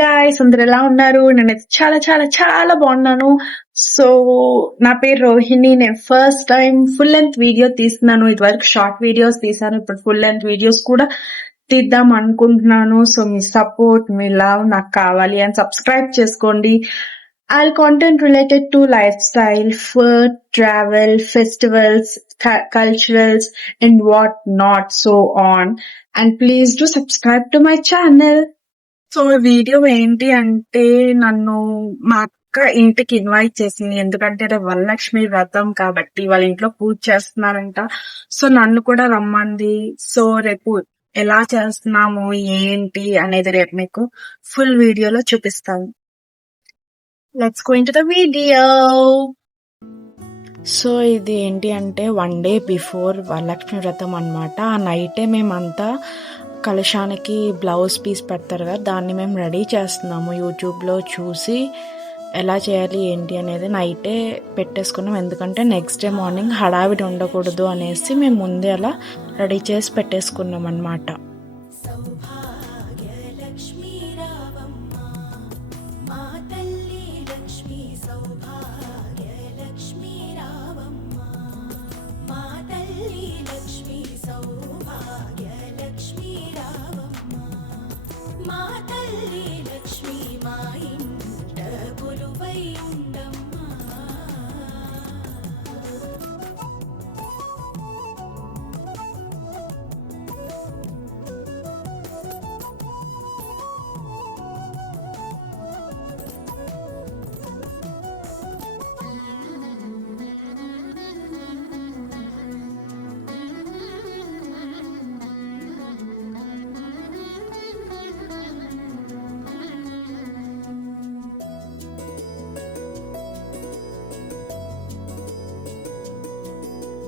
Guys, అందరు ఎలా ఉన్నారు? నేనైతే చాలా చాలా చాలా బాగున్నాను. సో నా పేరు రోహిణి. నేను first time full length video తీస్తున్నాను. ఇదివరకు షార్ట్ వీడియోస్ తీసాను, ఇప్పుడు ఫుల్ లెంత్ వీడియోస్ కూడా తీద్దాం అనుకుంటున్నాను. సో మీ సపోర్ట్, మీ లవ్ నాకు కావాలి. అండ్ సబ్స్క్రైబ్ చేసుకోండి. All content related to lifestyle, food, travel, festivals, culturals, and what not, so on. And please do subscribe to my channel. So video ఏంటి అంటే, నన్ను మా అక్క ఇంటికి ఇన్వైట్ చేసింది. ఎందుకంటే రేపు వరలక్ష్మి వ్రతం కాబట్టి వాళ్ళ ఇంట్లో పూజ చేస్తున్నారంట. సో నన్ను కూడా రమ్మంది. సో రేపు ఎలా చేస్తున్నాము ఏంటి అనేది రేపు మీకు ఫుల్ వీడియోలో చూపిస్తాను. Let's go into the video. So ఇది ఏంటి అంటే 1 day బిఫోర్ వరలక్ష్మి వ్రతం అనమాట. ఆ నైటే మేమంతా కలశానికి బ్లౌజ్ పీస్ పెడతారు కదా, దాన్ని మేము రెడీ చేస్తున్నాము. యూట్యూబ్లో చూసి ఎలా చేయాలి ఏంటి అనేది నైటే పెట్టేసుకున్నాం. ఎందుకంటే నెక్స్ట్ డే మార్నింగ్ హడావిడి ఉండకూడదు అనేసి మేము ముందే అలా రెడీ చేసి పెట్టేసుకున్నాం అనమాట.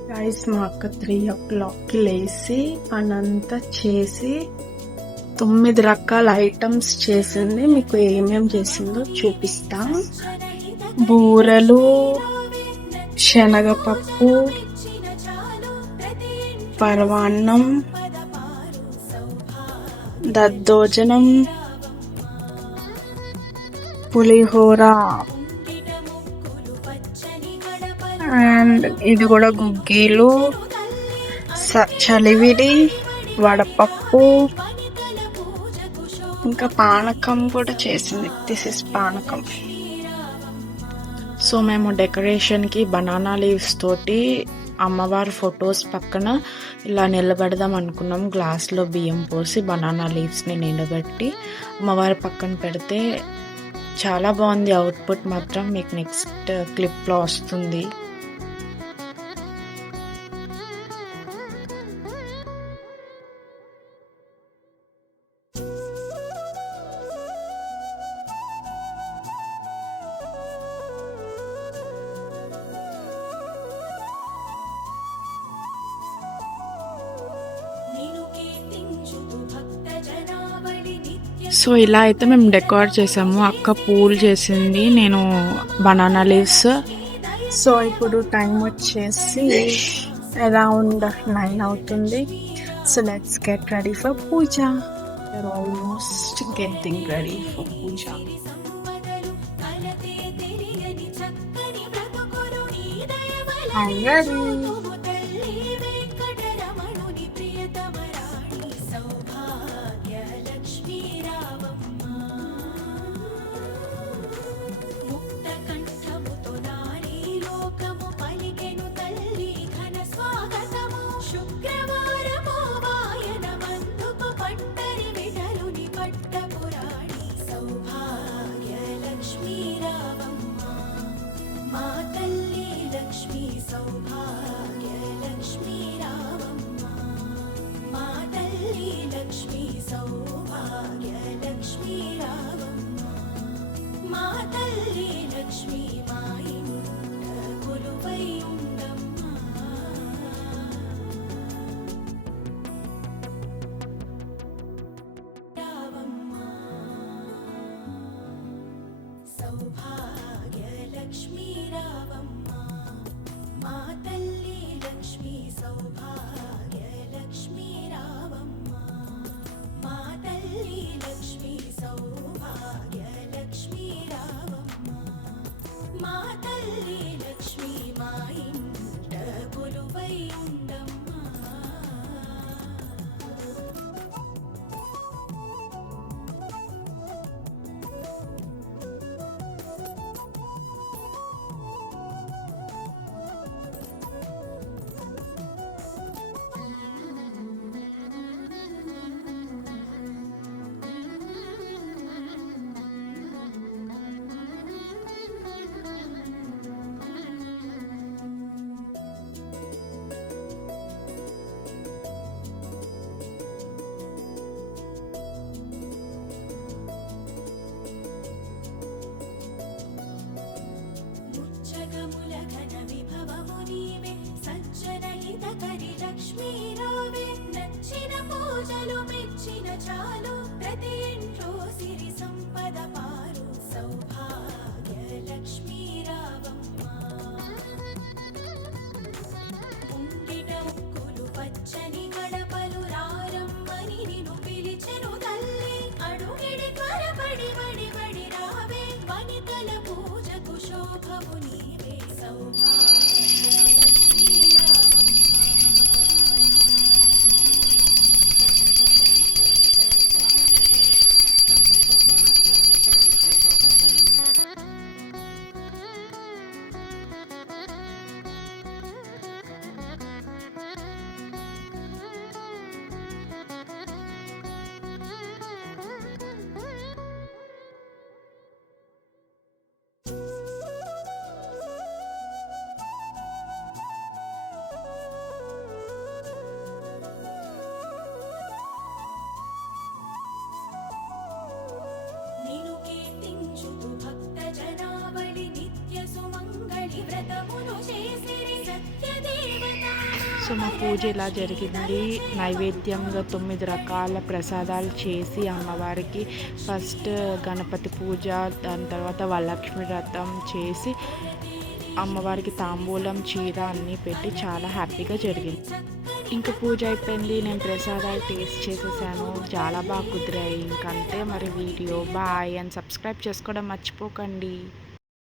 గైస్, మా అక్క 3 o'clock లేసి పనంతా చేసి 9 రకాల ఐటమ్స్ చేసింది. మీకు ఏమేం చేసిందో చూపిస్తా. బూరెలు, శనగపప్పు, పరమాన్నం, దద్దోజనం, పులిహోర, అండ్ ఇది కూడా గుగ్గీలు, చలివిడి, వడపప్పు, ఇంకా పానకం కూడా చేసింది. దిస్ ఇస్ పానకం. సో మేము డెకరేషన్కి బనానా లీవ్స్ తోటి అమ్మవారి ఫొటోస్ పక్కన ఇలా నిలబెడదాం అనుకున్నాం. గ్లాస్లో బియ్యం పోసి బనానా లీవ్స్ని నిలబెట్టి అమ్మవారి పక్కన పెడితే చాలా బాగుంది. అవుట్పుట్ మాత్రం మీకు నెక్స్ట్ క్లిప్లో వస్తుంది. సో ఇలా అయితే మేము డెకరేట్ చేసాము. అక్క పూలు చేసింది, నేను బనానా లీవ్స్. సో ఇప్పుడు టైం వచ్చేసి అరౌండ్ 9 అవుతుంది. So let's get ready for puja. We're almost getting ready for puja. I'm ready. So మా పూజ ఇలా జరిగింది. నైవేద్యంగా 9 రకాల ప్రసాదాలు చేసి అమ్మవారికి ఫస్ట్ గణపతి పూజ, దాని తర్వాత వరలక్ష్మి వ్రతం చేసి అమ్మవారికి తాంబూలం, చీర అన్నీ పెట్టి చాలా హ్యాపీగా జరిగింది. ఇంక పూజ అయిపోయింది. నేను ప్రసాదాలు టేస్ట్ చేసేసాను. చాలా బాగా కుదిరాయి. ఇంకంతే మరి వీడియో. బాయ్ అండ్ సబ్స్క్రైబ్ చేసుకోవడం మర్చిపోకండి.